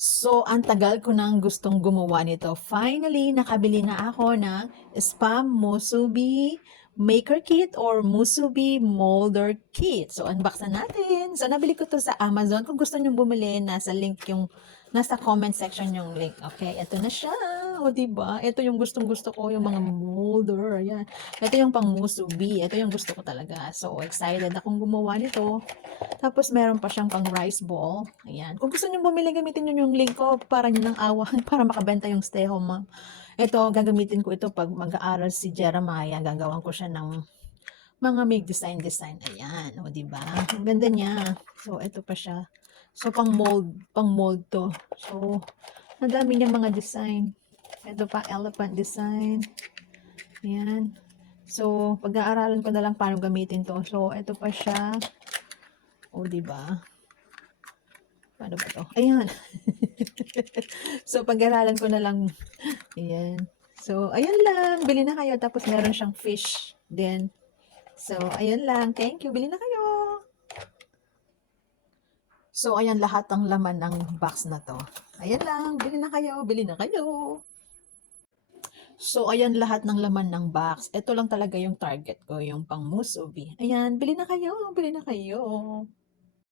So, ang tagal ko nang gustong gumawa nito. Finally, nakabili na ako ng Spam Musubi Maker Kit or Musubi Molder Kit. So, unbox na natin. So, nabili ko to sa Amazon. Kung gusto nyo bumili, nasa comment section yung link. Okay, ito na siya. O, diba? Ito yung gustong-gusto ko, yung mga molder. Ayan. Ito yung pang Musubi. Ito yung gusto ko talaga. So, excited akong gumawa nito. Tapos meron pa siyang pang rice ball. Ayan. Kung gusto niyo bumili, gamitin niyo yung link ko para niyo ng awan para makabenta yung stay home mom. Ito, gagamitin ko ito pag mag-aaral si Jeremiah. Gagawan ko siya ng mga may design-design. Ayan. O, diba? Ang ganda niya. So, ito pa siya. So, pang mold to. So, ang dami niya mga design. Ito pa, elephant design. Ayan. So, pag-aaralan ko na lang paano gamitin to. So, ito pa siya. O, diba? Paano ba 'to? Ayan. So, pag-aralan ko na lang. Ayan. So, ayan lang. Bili na kayo. Tapos meron siyang fish din. So, ayan lang. Thank you. Bili na kayo. So, ayan lahat ang laman ng box na to. Ayan lang. Bili na kayo. Bili na kayo. So, ayan lahat ng laman ng box. Ito lang talaga yung target ko, yung pang musubi. Ayan, bili na kayo. Bili na kayo.